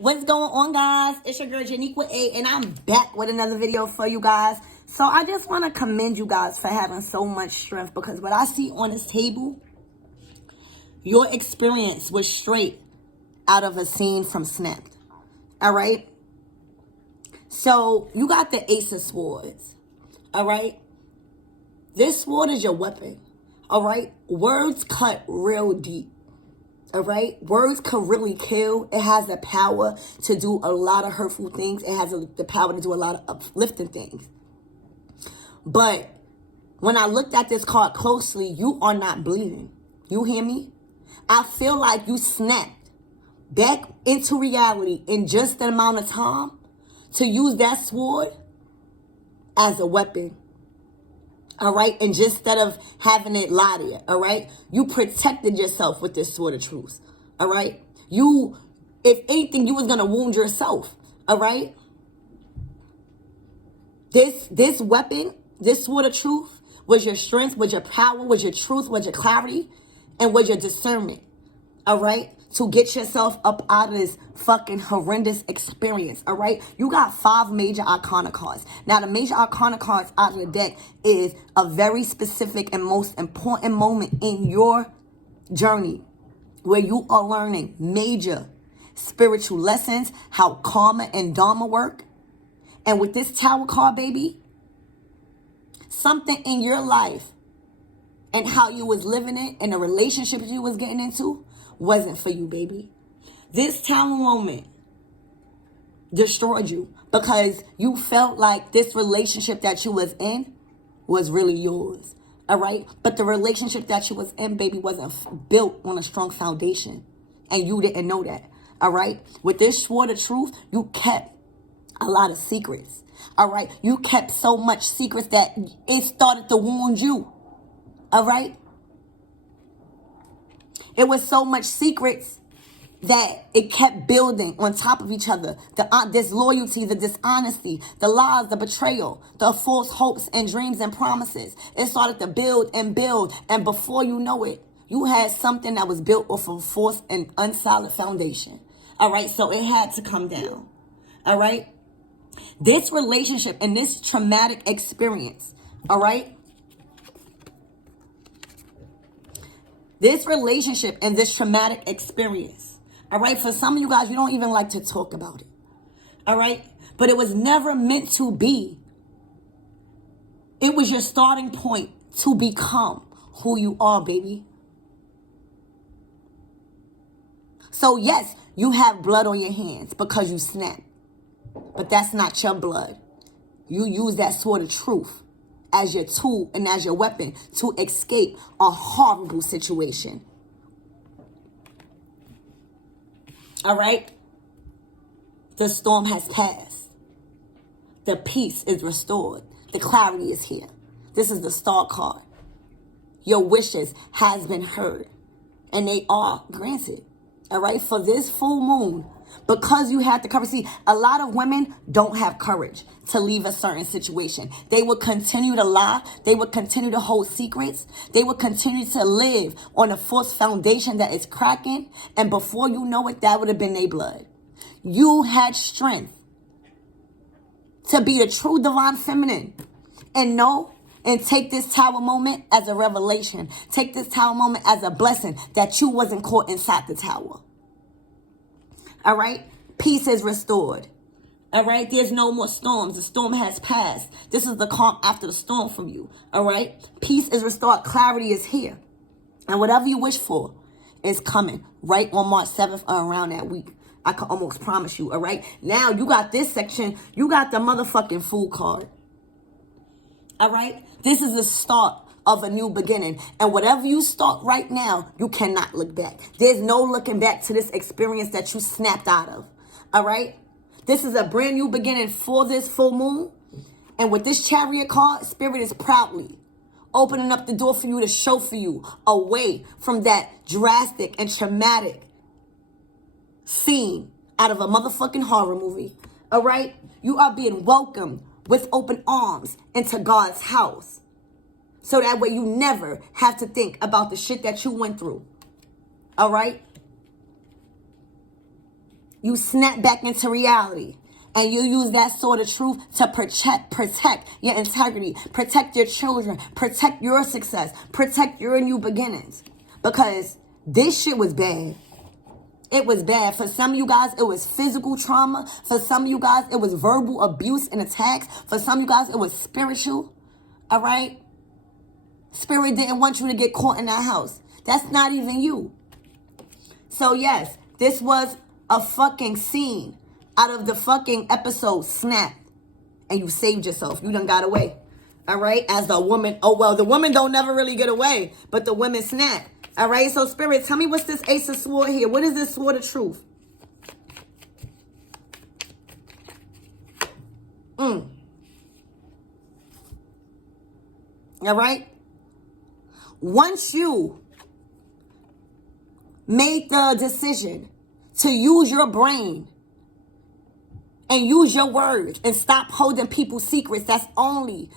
What's going on, guys? It's your girl Janique with A, and I'm back with another video for you guys. So I just want to commend you guys for having so much strength, because what I see on this table, your experience was straight out of a scene from Snapped. All right? So you got the Ace of Swords. All right? This sword is your weapon. All right? Words cut real deep. All right? Words can really kill. It has the power to do a lot of hurtful things. It has the power to do a lot of uplifting things. But when I looked at this card closely, you are not bleeding. You hear me? I feel like you snapped back into reality in just the amount of time to use that sword as a weapon. All right? And just instead of having it lie to you, all right? You protected yourself with this sword of truth, all right? You, if anything, you was going to wound yourself, all right? This weapon, this sword of truth, was your strength, was your power, was your truth, was your clarity, and was your discernment, all right? To get yourself up out of this fucking horrendous experience, all right? You got 5 major arcana cards. Now, the major arcana cards out of the deck is a very specific and most important moment in your journey where you are learning major spiritual lessons, how karma and dharma work. And with this Tower card, baby, something in your life and how you was living it and the relationships you was getting into wasn't for you, baby. This Tower moment destroyed you because you felt like this relationship that you was in was really yours, all right? But the relationship that you was in, baby, wasn't built on a strong foundation, and you didn't know that, all right? With this sword of truth, you kept a lot of secrets, all right? You kept so much secrets that it started to wound you, all right? It was so much secrets that it kept building on top of each other. The disloyalty, the dishonesty, the lies, the betrayal, the false hopes and dreams and promises. It started to build and build. And before you know it, you had something that was built off of a false and unsolid foundation. All right, so it had to come down. All right? This relationship and this traumatic experience, all right? This relationship and this traumatic experience, all right? For some of you guys, you don't even like to talk about it, all right? But it was never meant to be. It was your starting point to become who you are, baby. So yes, you have blood on your hands because you snapped. But that's not your blood. You use that sword of truth as your tool and as your weapon to escape a horrible situation. All right? The storm has passed. The peace is restored. The clarity is here. This is the Star card. Your wishes has been heard, and they are granted. All right? For this full moon, because you had the courage. See, a lot of women don't have courage to leave a certain situation. They will continue to lie. They will continue to hold secrets. They will continue to live on a false foundation that is cracking. And before you know it, that would have been their blood. You had strength to be the true divine feminine and know and take this Tower moment as a revelation. Take this Tower moment as a blessing that you wasn't caught inside the tower. All right? Peace is restored. All right? There's no more storms. The storm has passed. This is the calm after the storm from you. All right? Peace is restored. Clarity is here. And whatever you wish for is coming right on March 7th or around that week. I can almost promise you. All right? Now you got this section. You got the motherfucking Fool card. All right? This is the start of a new beginning. And whatever you start right now, you cannot look back. There's no looking back to this experience that you snapped out of. All right? This is a brand new beginning for this full moon. And with this Chariot card, Spirit is proudly opening up the door for you to show for you away from that drastic and traumatic scene out of a motherfucking horror movie. All right? You are being welcomed with open arms into God's house. So that way you never have to think about the shit that you went through. All right? You snap back into reality. And you use that sword of truth to protect your integrity, protect your children, protect your success, protect your new beginnings. Because this shit was bad. It was bad. For some of you guys, it was physical trauma. For some of you guys, it was verbal abuse and attacks. For some of you guys, it was spiritual. All right? Spirit didn't want you to get caught in that house. That's not even you. So yes, this was a fucking scene out of the fucking episode Snap. And you saved yourself. You done got away. All right? As the woman. Oh, well, the woman don't never really get away. But the women snap. All right? So, Spirit, tell me what's this Ace of Sword here? What is this Sword of Truth? All right? Once you make the decision to use your brain and use your words and stop holding people's secrets, that's only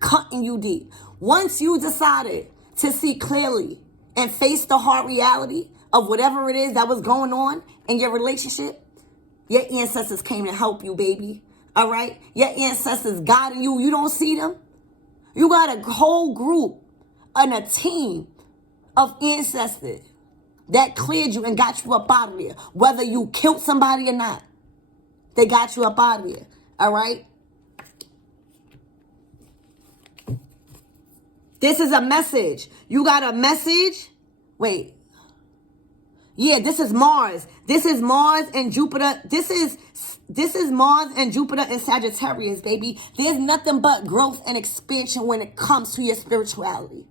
cutting you deep. Once you decided to see clearly and face the hard reality of whatever it is that was going on in your relationship, your ancestors came to help you, baby. All right? Your ancestors guiding you. You don't see them? You got a whole group and a team of ancestors that cleared you and got you up out of there. Whether you killed somebody or not, they got you up out of there. All right? This is a message. You got a message? Wait. Yeah, this is Mars. This is Mars and Jupiter. This is Mars and Jupiter and Sagittarius, baby. There's nothing but growth and expansion when it comes to your spirituality.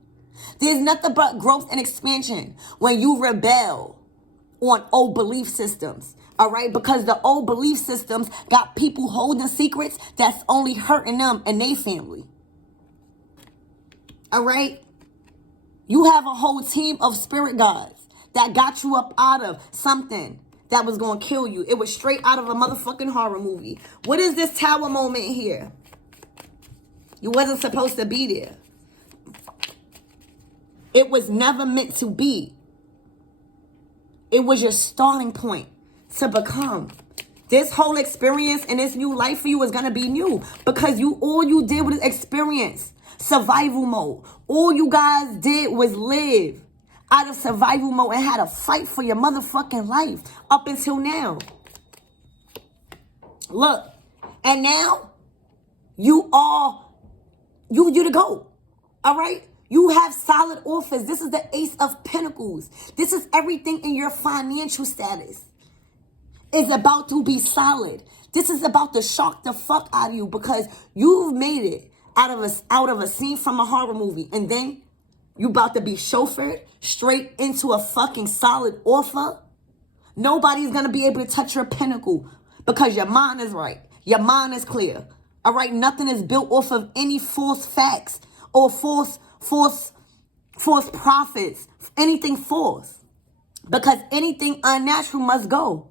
There's nothing but growth and expansion when you rebel on old belief systems. All right? Because the old belief systems got people holding secrets that's only hurting them and their family. All right? You have a whole team of spirit guides that got you up out of something that was going to kill you. It was straight out of a motherfucking horror movie. What is this tower moment here? You wasn't supposed to be there. It was never meant to be. It was your starting point to become. This whole experience and this new life for you is going to be new because all you did was experience survival mode. All you guys did was live out of survival mode and had to fight for your motherfucking life up until now. Look, and now you the GOAT. All right? You have solid offers. This is the Ace of Pentacles. This is everything in your financial status. It's about to be solid. This is about to shock the fuck out of you because you've made it out of a scene from a horror movie. And then you about to be chauffeured straight into a fucking solid offer. Nobody's going to be able to touch your pinnacle because your mind is right. Your mind is clear. All right? Nothing is built off of any false facts or false prophets, anything false. Because anything unnatural must go.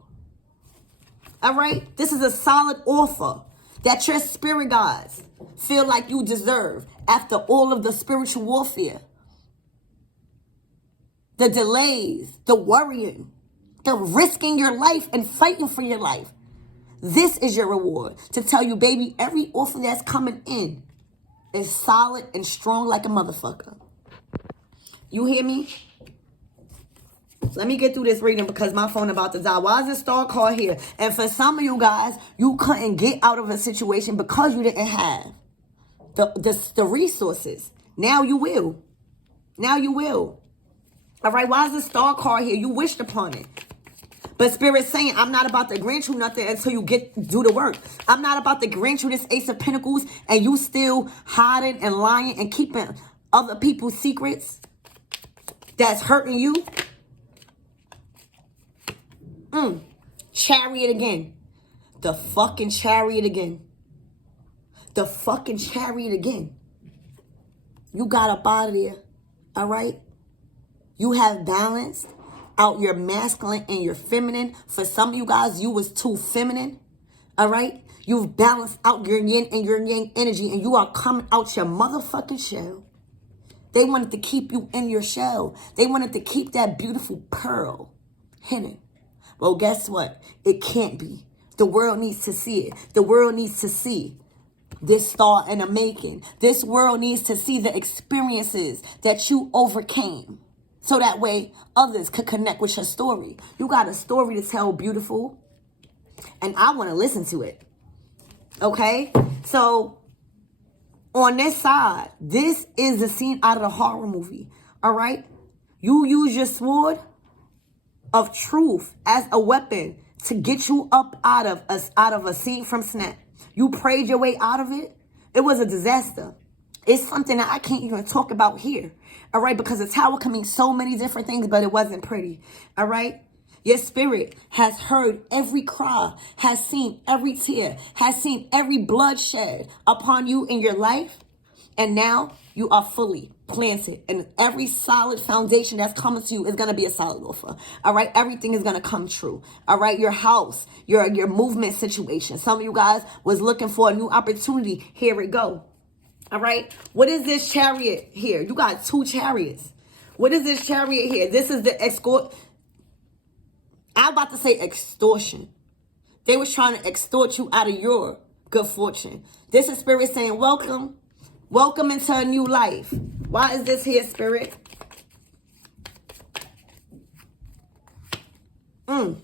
All right? This is a solid offer that your spirit guides feel like you deserve after all of the spiritual warfare. The delays, the worrying, the risking your life and fighting for your life. This is your reward to tell you, baby, every offer that's coming in is solid and strong like a motherfucker. You hear me? Let me get through this reading because my phone about to die. Why is this star card here? And for some of you guys, you couldn't get out of a situation because you didn't have the resources. Now you will. Now you will. All right, why is this star card here? You wished upon it. But Spirit's saying, I'm not about to grant you nothing until you do the work. I'm not about to grant you this Ace of Pentacles and you still hiding and lying and keeping other people's secrets that's hurting you. Chariot again. The fucking Chariot again. The fucking Chariot again. You got up out of there. All right? You have balanced out your masculine and your feminine. For some of you guys, you was too feminine. All right? You've balanced out your yin and your yang energy and you are coming out your motherfucking shell. They wanted to keep you in your shell. They wanted to keep that beautiful pearl hidden. Well, guess what? It can't be. The world needs to see it. The world needs to see this star in the making. This world needs to see the experiences that you overcame. So that way others could connect with your story. You got a story to tell, beautiful. And I want to listen to it. Okay? So on this side, this is the scene out of the horror movie. All right? You use your sword of truth as a weapon to get you up out of a scene from Snap. You prayed your way out of it. It was a disaster. It's something that I can't even talk about here. All right? Because the tower can mean so many different things, but it wasn't pretty. All right? Your spirit has heard every cry, has seen every tear, has seen every bloodshed upon you in your life. And now you are fully planted, and every solid foundation that's coming to you is going to be a solid offer. All right. Everything is going to come true. All right. Your house, your movement situation. Some of you guys was looking for a new opportunity. Here it go. All right. What is this chariot here? You got 2 chariots. What is this chariot here? This is the escort. I'm about to say extortion. They was trying to extort you out of your good fortune. This is spirit saying, welcome. Welcome into a new life. Why is this here, spirit? The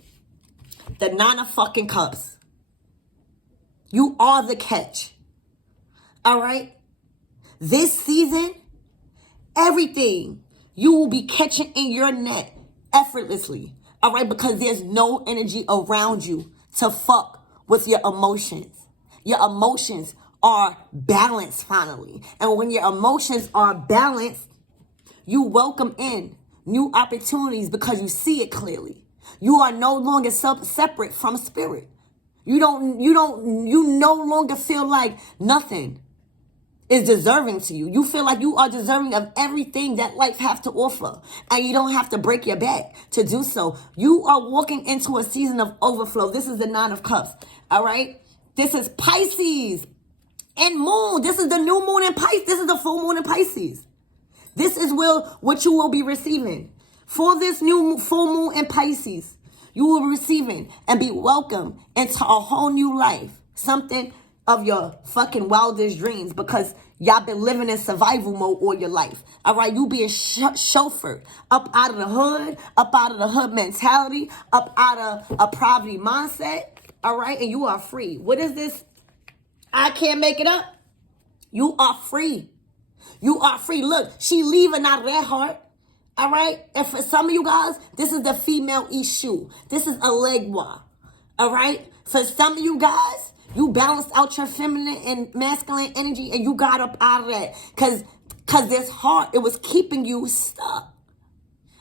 9 of fucking cups. You are the catch. All right? This season, everything you will be catching in your net effortlessly. All right? Because there's no energy around you to fuck with your emotions. Your emotions are balanced finally. And when your emotions are balanced, you welcome in new opportunities because you see it clearly. You are no longer separate from spirit. You no longer feel like nothing is deserving to you. You feel like you are deserving of everything that life has to offer. And you don't have to break your back to do so. You are walking into a season of overflow. This is the 9 of cups. All right? This is Pisces and moon. This is the new moon in Pisces. This is the full moon in Pisces. This is what you will be receiving. For this new full moon in Pisces, you will be receiving and be welcomed into a whole new life. Something of your fucking wildest dreams, because y'all been living in survival mode all your life. All right, you being chauffeured up out of the hood, up out of the hood mentality, up out of a poverty mindset. All right, and you are free. What is this? I can't make it up. You are free. You are free. Look, she leaving out of that heart. All right, and for some of you guys, this is the female issue. This is a legua. All right, for some of you guys, you balanced out your feminine and masculine energy and you got up out of that. Because this heart, it was keeping you stuck.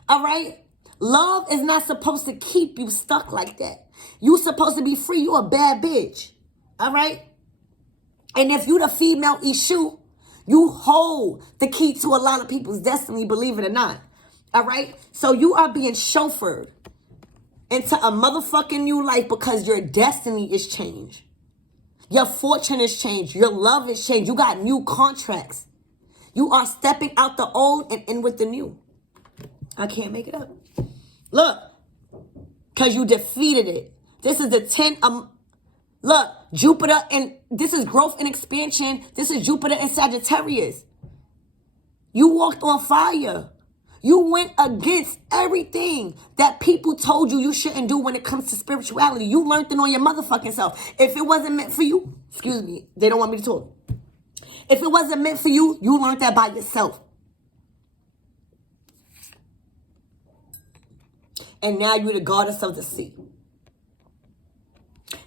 All right? Love is not supposed to keep you stuck like that. You supposed to be free. You a bad bitch. All right? And if you the female issue, you hold the key to a lot of people's destiny, believe it or not. All right? So you are being chauffeured into a motherfucking new life because your destiny is changed. Your fortune has changed. Your love has changed. You got new contracts. You are stepping out the old and in with the new. I can't make it up. Look, because you defeated it. This is the 10. Look, Jupiter, and this is growth and expansion. This is Jupiter and Sagittarius. You walked on fire. You went against everything that people told you shouldn't do when it comes to spirituality. You learned it on your motherfucking self. If it wasn't meant for you, excuse me, they don't want me to talk. If it wasn't meant for you, you learned that by yourself. And now you're the goddess of the sea.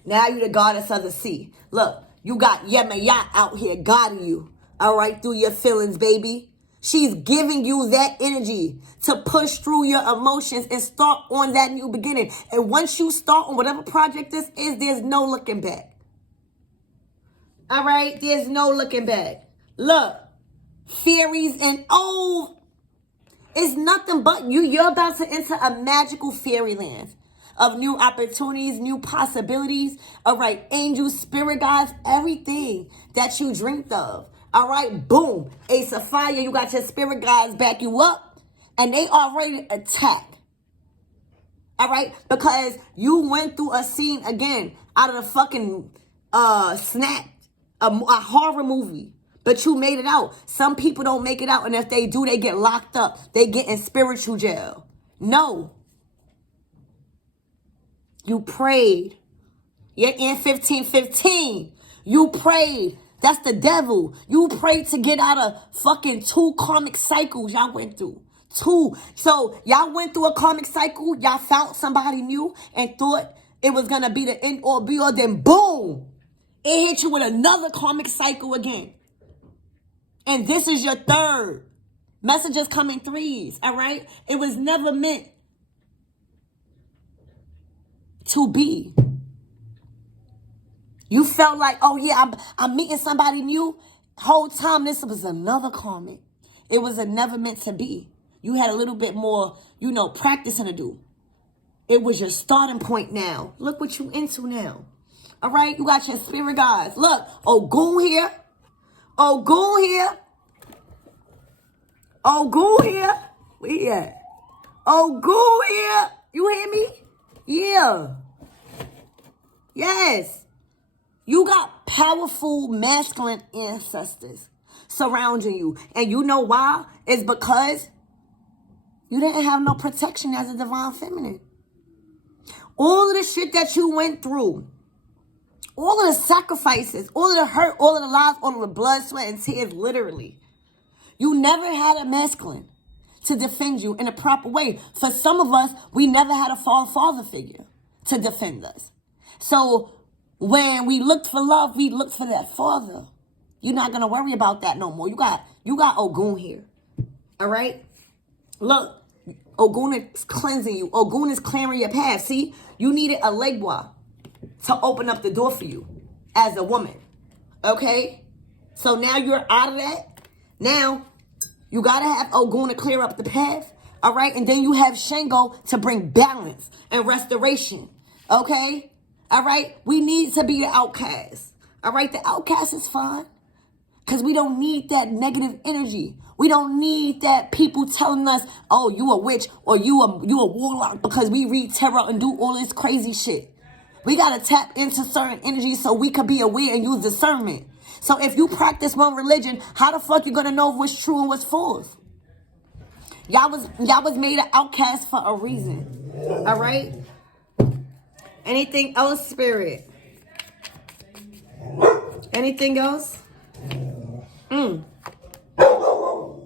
Now you're the goddess of the sea. Look, you got Yemayat out here guiding you. All right, through your feelings, baby. She's giving you that energy to push through your emotions and start on that new beginning. And once you start on whatever project this is, there's no looking back. All right? There's no looking back. Look, fairies and it's nothing but you. You're about to enter a magical fairyland of new opportunities, new possibilities. All right, angels, spirit guides, everything that you dreamed of. All right, boom, Ace of Fire. You got your spirit guides back you up, and they are ready to attack. All right? Because you went through a scene again out of the fucking snap, a horror movie. But you made it out. Some people don't make it out. And if they do, they get locked up. They get in spiritual jail. No. You prayed. You're in 15:15. You prayed. That's the devil. You prayed to get out of fucking 2 karmic cycles y'all went through. 2. So y'all went through a karmic cycle. Y'all found somebody new and thought it was going to be the end or be or. Then boom. It hit you with another karmic cycle again. And this is your 3rd. Messages come in 3s. All right? It was never meant to be. You felt like, oh yeah, I'm meeting somebody new. Whole time this was another karmic. It was a never meant to be. You had a little bit more, practicing to do. It was your starting point now. Look what you into now. All right, you got your spirit guides. Look, Ogun here. Ogun here. Ogun here. Where he at? Ogun here. You hear me? Yeah. Yes. You got powerful masculine ancestors surrounding you. And you know why? It's because you didn't have no protection as a divine feminine. All of the shit that you went through, all of the sacrifices, all of the hurt, all of the lies, all of the blood, sweat, and tears, literally. You never had a masculine to defend you in a proper way. For some of us, we never had a father figure to defend us. So when we looked for love, we looked for that father. You're not gonna worry about that no more. You got Ogun here. All right? Look, Ogun is cleansing you. Ogun is clearing your path. See, you needed a legwa to open up the door for you as a woman. Okay? So now you're out of that. Now, you gotta have Ogun to clear up the path. All right? And then you have Shango to bring balance and restoration. Okay? All right? We need to be the outcast. All right? The outcast is fine. Because we don't need that negative energy. We don't need that people telling us, oh, you a witch or you a warlock because we read tarot and do all this crazy shit. We got to tap into certain energies so we can be aware and use discernment. So if you practice one religion, how the fuck you going to know what's true and what's false? Y'all was made an outcast for a reason. All right? Anything else, spirit? Anything else?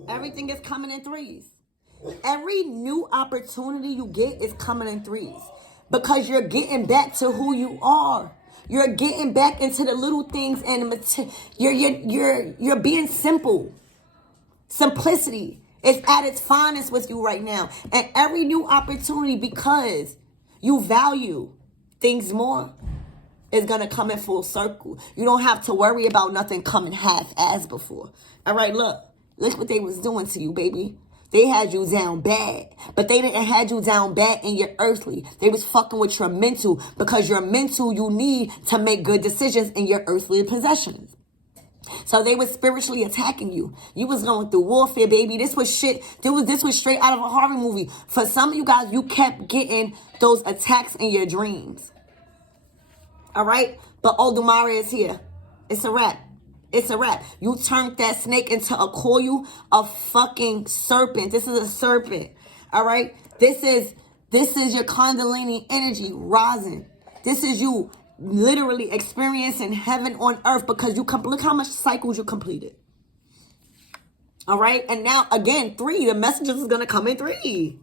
Everything is coming in 3s. Every new opportunity you get is coming in 3s. Because you're getting back to who you are. You're getting back into the little things and you're being simple. Simplicity is at its finest with you right now. And every new opportunity, because you value things more, is going to come in full circle. You don't have to worry about nothing coming half-ass before. All right, look what they was doing to you, baby. They had you down bad, but they didn't have you down bad in your earthly. They was fucking with your mental, because your mental you need to make good decisions in your earthly possessions. So they was spiritually attacking you. You was going through warfare, baby. This was shit. This was straight out of a horror movie. For some of you guys, you kept getting those attacks in your dreams. All right? But Oldumare is here. It's a wrap. It's a wrap. You turned that snake into a coil of fucking serpent. This is a serpent. All right? This is your Kundalini energy rising. This is you literally experiencing heaven on earth, because look how much cycles you completed. All right? And now, again, 3. The messages is going to come in 3.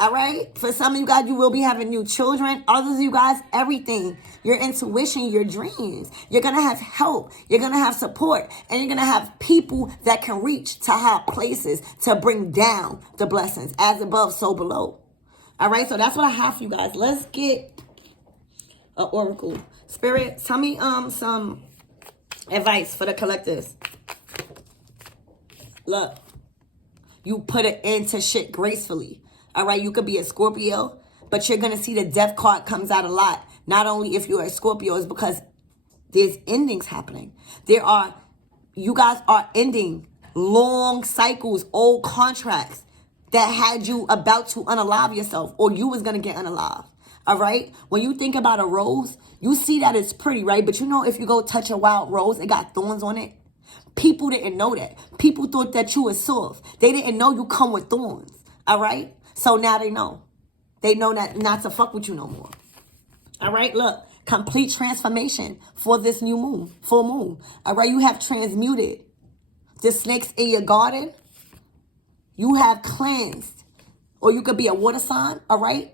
All right? For some of you guys, you will be having new children. Others of you guys, everything. Your intuition, your dreams. You're going to have help. You're going to have support. And you're going to have people that can reach to high places to bring down the blessings. As above, so below. All right? So that's what I have for you guys. Let's get an oracle. Spirit, tell me some advice for the collectors. Look. You put an end to shit gracefully. All right, you could be a Scorpio, but you're going to see the death card comes out a lot. Not only if you're a Scorpio, it's because there's endings happening. You guys are ending long cycles, old contracts that had you about to unalive yourself, or you was going to get unalived. All right? When you think about a rose, you see that it's pretty, right? But you know, if you go touch a wild rose, it got thorns on it. People didn't know that. People thought that you was soft. They didn't know you come with thorns. All right? So now they know. They know that not to fuck with you no more. All right? Look, complete transformation for this new moon, full moon. All right? You have transmuted the snakes in your garden. You have cleansed. Or you could be a water sign. All right?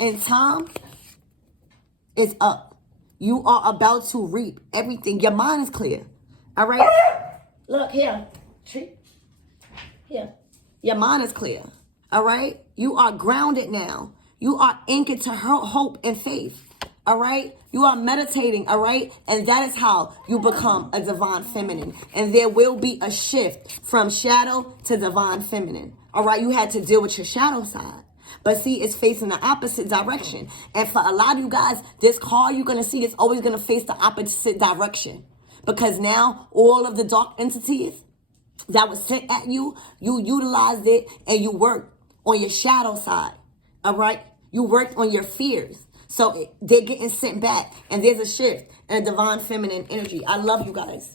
And time is up. You are about to reap everything. Your mind is clear. All right? Look, here. Here. Your mind is clear. All right? You are grounded now. You are anchored to hope and faith. All right? You are meditating. All right? And that is how you become a divine feminine. And there will be a shift from shadow to divine feminine. All right? You had to deal with your shadow side. But see, it's facing the opposite direction. And for a lot of you guys, this card you're going to see is always going to face the opposite direction. Because now all of the dark entities that was sent at you, you utilized it and you worked on your shadow side. All right? You worked on your fears. So they're getting sent back. And there's a shift in a divine feminine energy. I love you guys.